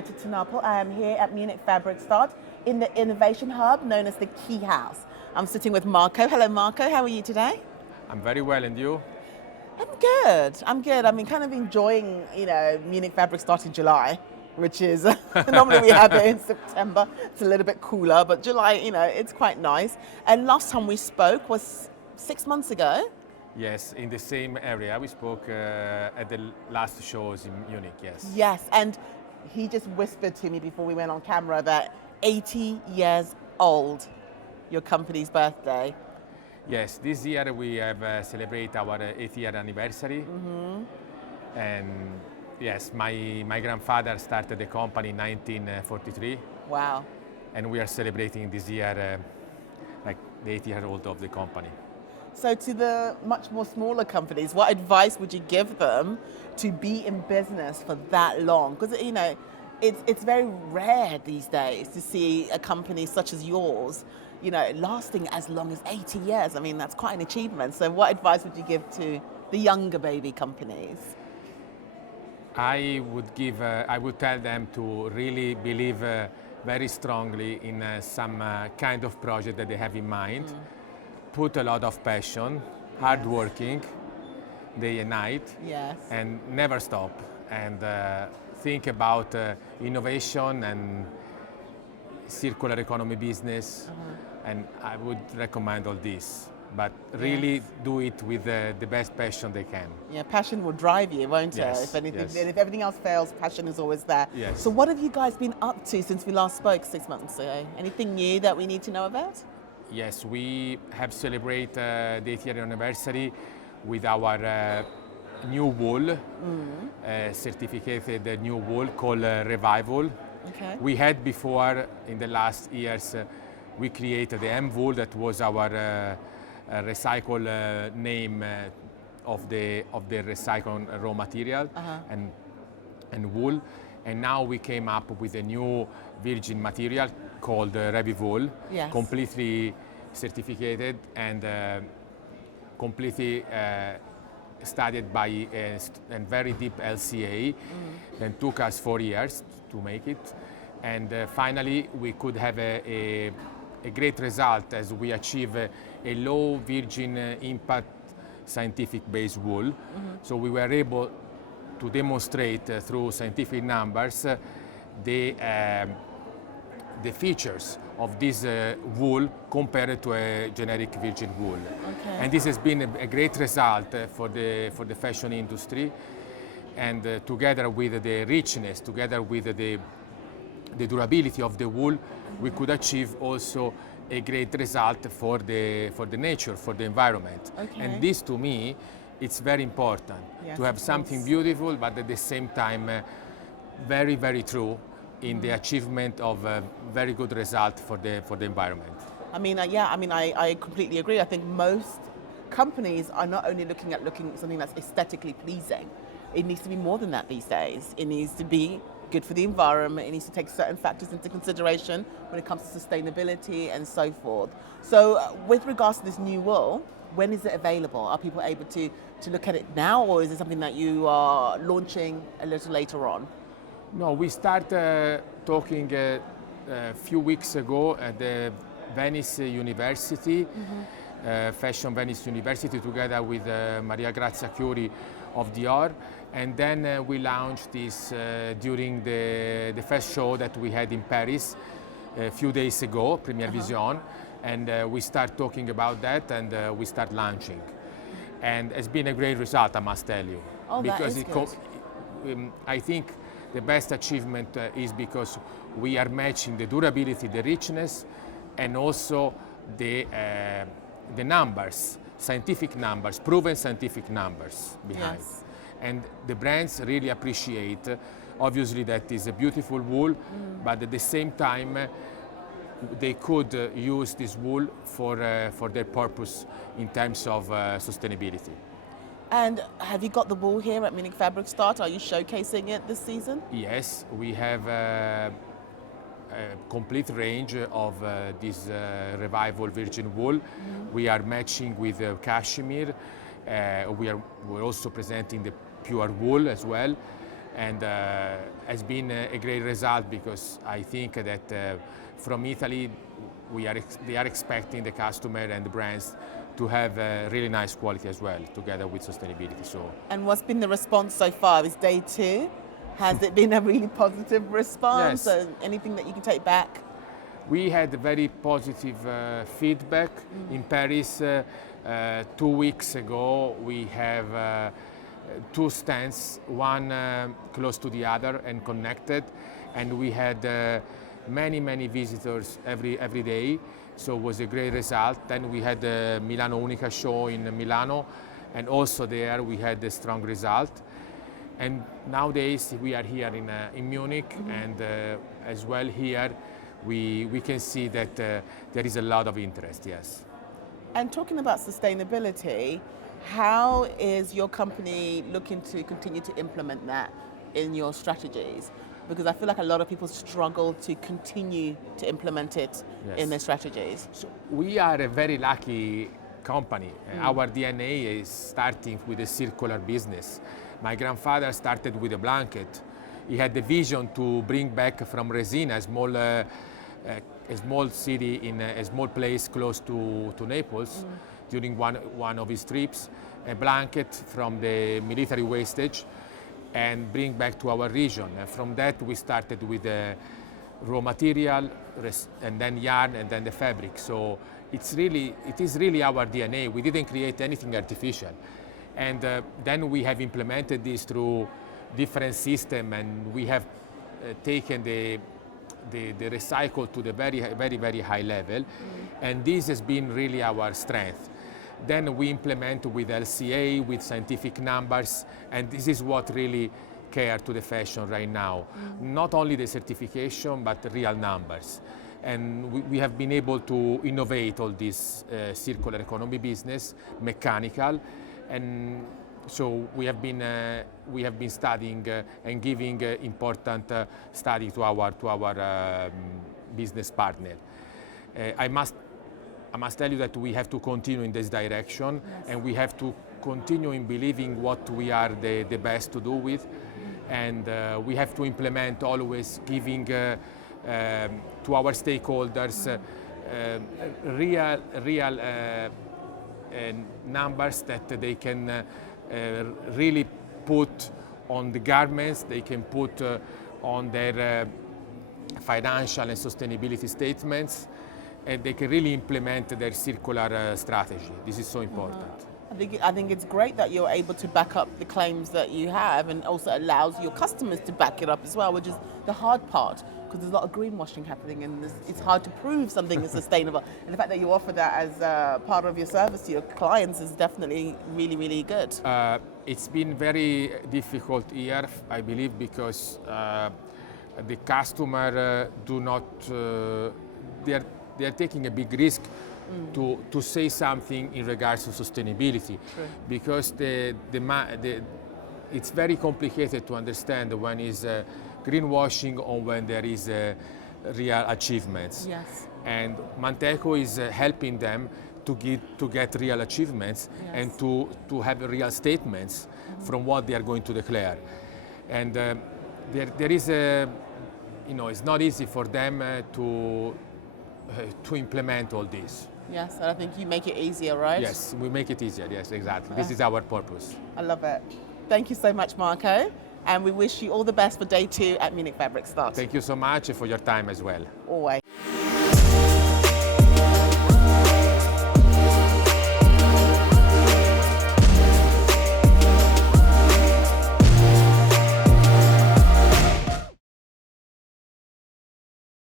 Aneta Tinapel. I am here at Munich Fabric Start in the Innovation Hub known as the Key House. I'm sitting with Marco. Hello Marco, how are you today? I'm very well, and you? I'm good. I mean, kind of enjoying, Munich Fabric Start in July, which is, normally we have it in September. It's a little bit cooler, but July, it's quite nice. And last time we spoke was 6 months ago. Yes, in the same area. We spoke at the last shows in Munich, yes. Yes, and he just whispered to me before we went on camera that 80 years old, your company's birthday. Yes, this year we have celebrated our 8th year anniversary. Mm-hmm. And yes, my grandfather started the company in 1943. Wow. And we are celebrating this year like the 8th-year-old of the company. So to the much more smaller companies, what advice would you give them to be in business for that long? Because, it's very rare these days to see a company such as yours, lasting as long as 80 years. I mean, that's quite an achievement. So what advice would you give to the younger baby companies? I would tell them to really believe very strongly in some kind of project that they have in mind. Put a lot of passion, hard working, day and night, yes, and never stop. And think about innovation and circular economy business. And I would recommend all this. But really do it with the best passion they can. Yeah, passion will drive you, won't it? Yes, If anything, yes. if everything else fails, passion is always there. Yes. So what have you guys been up to since we last spoke 6 months ago? Anything new that we need to know about? Yes, we have celebrated the 8th year anniversary with our new wool, certificated new wool called Revival. Okay. We had before, in the last years, we created the M wool that was our recycle name of the recycled raw material and wool. And now we came up with a new virgin material called Revivol, yes, completely certificated and completely studied by a very deep LCA. Then took us 4 years to make it. And finally we could have a great result as we achieve a low virgin impact scientific based wool. So we were able to demonstrate through scientific numbers the features of this wool compared to a generic virgin wool. Okay. And this has been a great result for the fashion industry. And together with the richness, together with the durability of the wool, we could achieve also a great result for the nature, for the environment. Okay. And this, to me, it's very important, yes, to have something beautiful, but at the same time very, very true in the achievement of a very good result for the environment. I mean, I completely agree. I think most companies are not only looking at something that's aesthetically pleasing. It needs to be more than that these days. It needs to be good for the environment. It needs to take certain factors into consideration when it comes to sustainability and so forth. So with regards to this new wool, when is it available? Are people able to look at it now, or is it something that you are launching a little later on? No, we started talking a few weeks ago at the Venice University, Fashion Venice University, together with Maria Grazia Chiuri of Dior. And then we launched this during the first show that we had in Paris a few days ago, Premiere Vision. And we start talking about that, and we start launching. And it's been a great result, I must tell you. Oh, because that is good. I think the best achievement is because we are matching the durability, the richness, and also the numbers, scientific numbers, proven scientific numbers behind. Yes. And the brands really appreciate, obviously, that is a beautiful wool, but at the same time, they could use this wool for their purpose in terms of sustainability. And have you got the wool here at Munich Fabric Start? Are you showcasing it this season? Yes, we have a complete range of this Revival virgin wool. We are matching with cashmere. We're also presenting the pure wool as well. and has been a great result, because I think that from Italy they are expecting the customer and the brands to have really nice quality as well, together with sustainability. So. And what's been the response so far? Is day 2? Has it been a really positive response? Yes. So anything that you can take back? We had very positive feedback. In Paris 2 weeks ago. We have 2 stands, one close to the other and connected, and we had many visitors every day, so it was a great result. Then we had the Milano Unica show in Milano, and also there we had a strong result. And nowadays we are here in Munich, and as well here we can see that there is a lot of interest, yes. And talking about sustainability, how is your company looking to continue to implement that in your strategies? Because I feel like a lot of people struggle to continue to implement it in their strategies. So we are a very lucky company. Our DNA is starting with a circular business. My grandfather started with a blanket. He had the vision to bring back from Resina, a small city in a small place close to Naples, during one of his trips, a blanket from the military wastage, and bring back to our region. And from that we started with the raw material, and then yarn, and then the fabric. So it is really our DNA. We didn't create anything artificial. And then we have implemented this through different systems, and we have taken the recycle to the very high level, and this has been really our strength. Then we implement with LCA, with scientific numbers, and this is what really cares to the fashion right now. Not only the certification, but the real numbers. And we have been able to innovate all this circular economy business, mechanical, and so we have been studying and giving important study to our business partner. I must tell you that we have to continue in this direction, and we have to continue in believing what we are the best to do with, and we have to implement always giving to our stakeholders real numbers that they can really put on the garments, they can put on their financial and sustainability statements, and they can really implement their circular strategy. This is so important. I think it's great that you're able to back up the claims that you have, and also allows your customers to back it up as well, which is the hard part, because there's a lot of greenwashing happening, and it's hard to prove something is sustainable. And the fact that you offer that as part of your service to your clients is definitely really good. It's been very difficult year, I believe, because the customer do not. They are taking a big risk to say something in regards to sustainability. True. Because it's very complicated to understand when is greenwashing or when there is real achievements. Yes. And Manteco is helping them to get real achievements, and to have real statements from what they are going to declare. And there is it's not easy for them to implement all this. Yes, and I think you make it easier, right? Yes, we make it easier. Yes, exactly. This is our purpose. I love it. Thank you so much, Marco, and we wish you all the best for day 2 at Munich Fabric Start. Thank you so much for your time as well. Always.